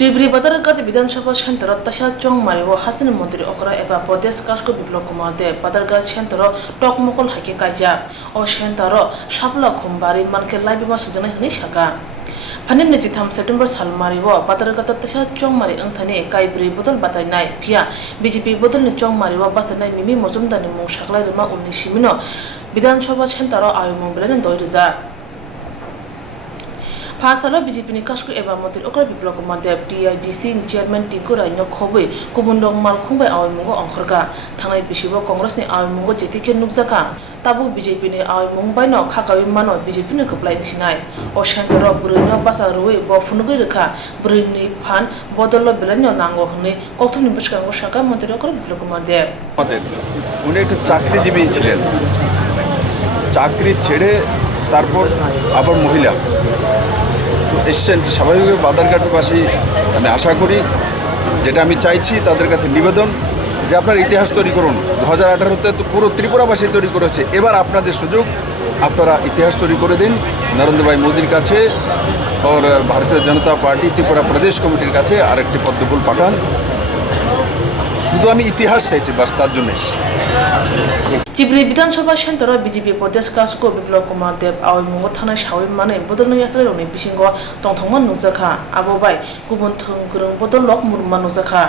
Chibrwi Badhar Ghat Vidansabha Centero Taisa Chongmaribo Hasini Mantri Okra eba Pradesh Kasko Biplop Kumar de Badhar Ghat Centero Tokmokol Haike Kaija O Centero Sampwla Khum Barwi Mankhe Laibuma Swijaknai Hwnwi Sakha Panin Nijitham September Salmaribo Badhar Ghat Taisa Chongmari Angthani Chibrwi Bodol Batainai Phia BJP Bodol ni Chongmaribo Basanai Mimi Mojumdani Mung Saklai Rima Unni Simino Vidansabha Centero Ayumung Belen Doiriza Pasalo BJP ni Kasko eba Mantri Okra Biplop Kumar de TIDC Chairman Tinku Raino Khobui Kubundong Malkhungbai Awimungo Angkhorga Thangnai Bisibo Congress ni Awimungo Jetike Nukjaka Tabu BJP ni Awimungbai no Khakawi Mano BJP ni Khuplai Sinai O Centero Brino Basarui Bo Phunugui Rekha Brini Phan Bodolo Belenyo Nango Hwnwi Kothum ni Bishkango Sakha Mantri Okra Biplop Kumar de উনি একটা চাকরিজীবী ছিলেন চাকরি ছেড়ে তারপর আবার মহিলা এসেছেন স্বাভাবিকভাবে বাদারঘাটবাসী আমি আশা করি যেটা আমি চাইছি তাদের কাছে নিবেদন যে আপনার ইতিহাস তৈরি করুন 2018-তে তো পুরো ত্রিপুরাবাসী তৈরি করেছে এবার আপনাদের সুযোগ আপনারা ইতিহাস তৈরি করে দিন নরেন্দ্র ভাই মোদির কাছে और भारतीय जनता पार्टी त्रिपुरा प्रदेश कमिटिर काছে আরেকটি পদ্মফুল পাঠান শুধু আমি ইতিহাস চাইছি বাস তার জন্য Chibrwi Vidansabha Centero BJP Pradesh Kasko Biplop Kumar de Awimungo Thanai Sawi Mane Bodolni Yasrai Roni Bisingo Tongthongma Nukjaka Abo bai Kubun Thungkrung Bodolok Murma Nukjaka